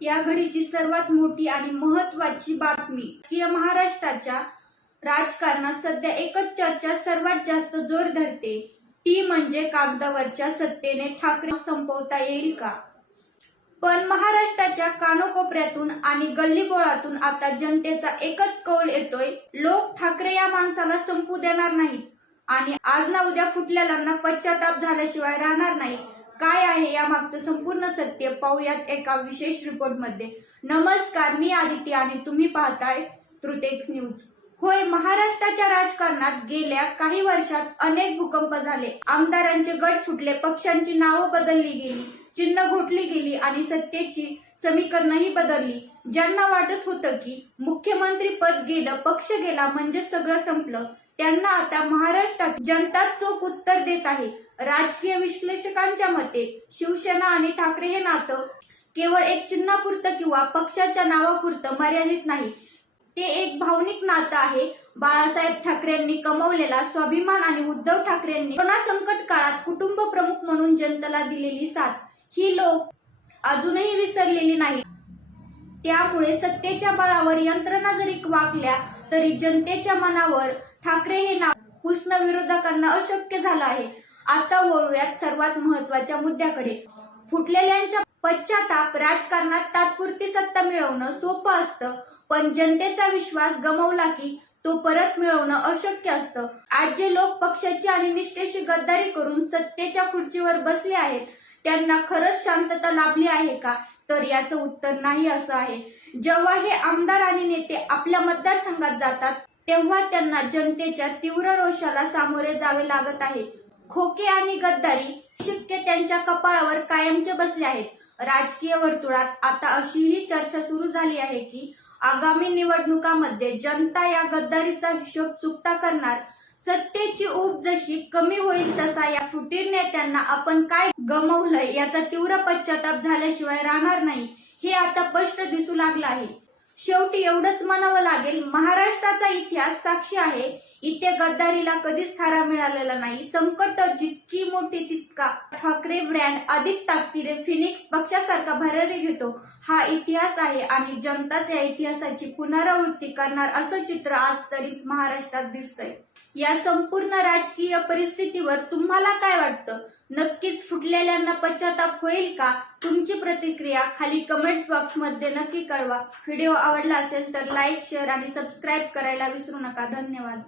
या घडीची सर्वात मोठी आणि महत्त्वाची बातमी की महाराष्ट्राच्या राजकारणात सध्या एकच चर्चा सर्वात जास्त जोर धरते, ती म्हणजे कागदावरच्या सत्तेने ठाकरे संपवता येईल का? पण महाराष्ट्राच्या कानोकोपऱ्यातून आणि गल्लीबोळातून आता जनतेचा एकच कौल येतोय, लोक ठाकरे या माणसाला संपू देणार नाहीत आणि आज ना उद्या फुटलेल्यांना पश्चाताप झाल्याशिवाय राहणार नाही। काय आहे यामागचं संपूर्ण सत्य पाहूयात एका विशेष रिपोर्टमध्ये। नमस्कार, मी आदिती आणि तुम्ही पाहताय ट्रुथएक्स न्यूज। होय, महाराष्ट्राच्या राजकारणात गेल्या काही वर्षात अनेक भूकंप झाले, आमदारांचे गट फुटले, पक्षांची नावं बदलली गेली, चिन्ह घोटली गेली आणि सत्तेची समीकरणही बदलली। ज्यांना वाटत होतं की मुख्यमंत्री पद गेलं, पक्ष गेला म्हणजे सगळं संपलं, त्यांना आता महाराष्ट्रात जनता चोख उत्तर देत आहे। राजकीय विश्लेषकांच्या मते शिवसेना आणि ठाकरे हे नातं केवळ एक चिन्हापुरतं किंवा पक्षाच्या नावापुरतं मर्यादित नाही, ते एक भावनिक नातं आहे। बाळासाहेब ठाकरेंनी कमवलेला स्वाभिमान आणि उद्धव ठाकरेंनी कोरोना संकट काळात कुटुंब प्रमुख म्हणून जनतेला दिलेली साथ, ही लोक अजूनही विसरलेली नाही। त्यामुळे सत्तेच्या बळावर यंत्रणा जरी वाकल्या तरी जनतेच्या मनावर ठाकरे हे नाव पुसणं विरोधकांना अशक्य झालं आहे। आता वळूयात सर्वात महत्त्वाच्या मुद्द्याकडे। फुटलेल्यांच्या पश्चाताप राजकारणात तात्पुरती सत्ता मिळवणं सोपं असतं, पण जनतेचा विश्वास गमावला की तो परत मिळवणं अशक्य असतं। आज जे लोक पक्षाची आणि निष्ठेची गद्दारी करून सत्तेच्या खुर्चीवर बसले आहेत, त्यांना खरंच शांतता लाभली आहे का? तर याचं उत्तर नाही असं आहे। जेव्हा हे आमदार आणि नेते आपल्या मतदारसंघात जातात तेव्हा त्यांना जनतेच्या तीव्र रोषाला सामोरे जावे लागत आहे। खोके आणि गद्दारी शिक्के त्यांच्या कपाळावर कायमचे बसले आहेत। राजकीय वर्तुळात आता अशीही चर्चा सुरू झाली आहे की आगामी निवडणुकांमध्ये जनता या गद्दारीचा हिशोब चुकता करणार। सत्तेची ऊब जशी कमी होईल तसा या फुटीर नेत्यांना आपण काय गमावलंय याचा तीव्र पश्चाताप झाल्याशिवाय राहणार नाही, हे आता स्पष्ट दिसू लागलं आहे। शेवटी एवढंच म्हणावं लागेल, महाराष्ट्राचा इतिहास साक्षी आहे, इथे गद्दारीला कधीच थारा मिळालेला नाही। संकट जितकी मोठी तितका ठाकरे ब्रँड अधिक ताकदीने फिनिक्स पक्षासारखा भरारी घेतो, हा इतिहास आहे आणि जनताच या इतिहासाची पुनरावृत्ती करणार असं चित्र आज तरी महाराष्ट्रात दिसतंय। या संपूर्ण राजकीय परिस्थितीवर तुम्हाला काय वाटतं? नक्कीच फुटलेल्यांना पश्चाताप होईल का? तुमची प्रतिक्रिया खाली कमेंट्स बॉक्समध्ये नक्की कळवा। व्हिडिओ आवडला असेल तर लाईक, शेअर आणि सबस्क्राईब करायला विसरू नका। धन्यवाद।